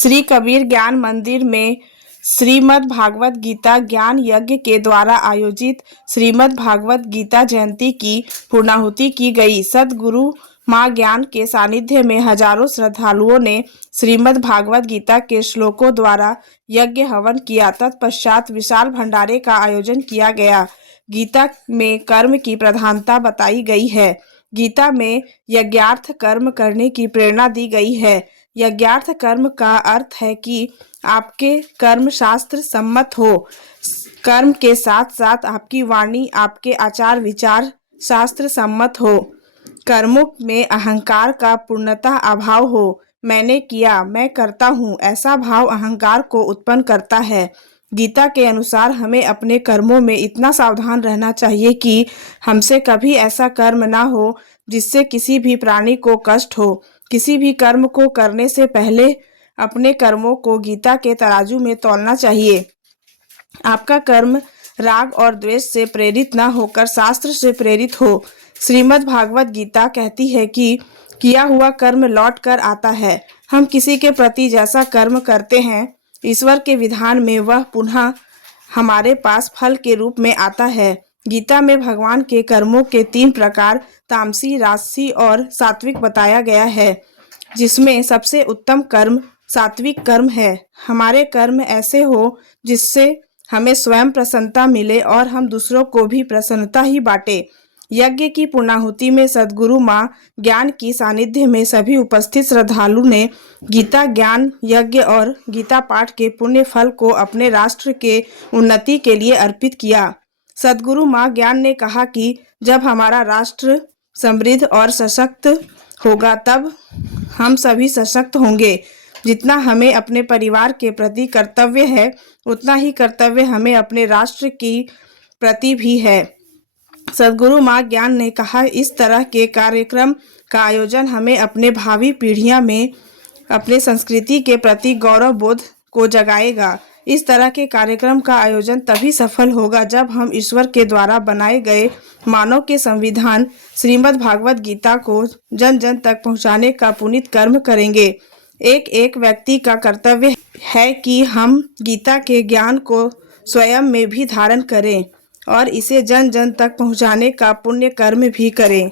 श्री कबीर ज्ञान मंदिर में श्रीमद् भागवत गीता ज्ञान यज्ञ के द्वारा आयोजित श्रीमद् भागवत गीता जयंती की पूर्णाहुति की गई। सद्गुरु मां ज्ञान के सानिध्य में हजारों श्रद्धालुओं ने श्रीमद् भागवत गीता के श्लोकों द्वारा यज्ञ हवन किया। तत्पश्चात विशाल भंडारे का आयोजन किया गया। गीता में कर्म की प्रधानता बताई गई है। गीता में यज्ञार्थ कर्म करने की प्रेरणा दी गई है। यज्ञार्थ कर्म का अर्थ है कि आपके कर्म शास्त्र सम्मत हो। कर्म के साथ साथ आपकी वाणी, आपके आचार विचार शास्त्र सम्मत हो। कर्मों में अहंकार का पूर्णतः अभाव हो। मैंने किया, मैं करता हूँ, ऐसा भाव अहंकार को उत्पन्न करता है। गीता के अनुसार हमें अपने कर्मों में इतना सावधान रहना चाहिए कि हमसे कभी ऐसा कर्म ना हो जिससे किसी भी प्राणी को कष्ट हो। किसी भी कर्म को करने से पहले अपने कर्मों को गीता के तराजू में तौलना चाहिए। आपका कर्म राग और द्वेष से प्रेरित न होकर शास्त्र से प्रेरित हो। श्रीमद् भागवत गीता कहती है कि किया हुआ कर्म लौट कर आता है। हम किसी के प्रति जैसा कर्म करते हैं, ईश्वर के विधान में वह पुनः हमारे पास फल के रूप में आता है। गीता में भगवान के कर्मों के 3 प्रकार तामसी, राजसी और सात्विक बताया गया है, जिसमें सबसे उत्तम कर्म सात्विक कर्म है। हमारे कर्म ऐसे हो जिससे हमें स्वयं प्रसन्नता मिले और हम दूसरों को भी प्रसन्नता ही बांटे। यज्ञ की पूर्णाहुति में सद्गुरु मां ज्ञान की सानिध्य में सभी उपस्थित श्रद्धालु ने गीता ज्ञान यज्ञ और गीता पाठ के पुण्य फल को अपने राष्ट्र के उन्नति के लिए अर्पित किया। सद्गुरु मां ज्ञान ने कहा कि जब हमारा राष्ट्र समृद्ध और सशक्त होगा तब हम सभी सशक्त होंगे। जितना हमें अपने परिवार के प्रति कर्तव्य है, उतना ही कर्तव्य हमें अपने राष्ट्र की प्रति भी है। सद्गुरु मां ज्ञान ने कहा, इस तरह के कार्यक्रम का आयोजन हमें अपने भावी पीढ़ियों में अपने संस्कृति के प्रति गौरव बोध को जगाएगा। इस तरह के कार्यक्रम का आयोजन तभी सफल होगा जब हम ईश्वर के द्वारा बनाए गए मानव के संविधान श्रीमद् भागवत गीता को जन जन तक पहुंचाने का पुनीत कर्म करेंगे। एक एक व्यक्ति का कर्तव्य है कि हम गीता के ज्ञान को स्वयं में भी धारण करें और इसे जन जन तक पहुंचाने का पुण्य कर्म भी करें।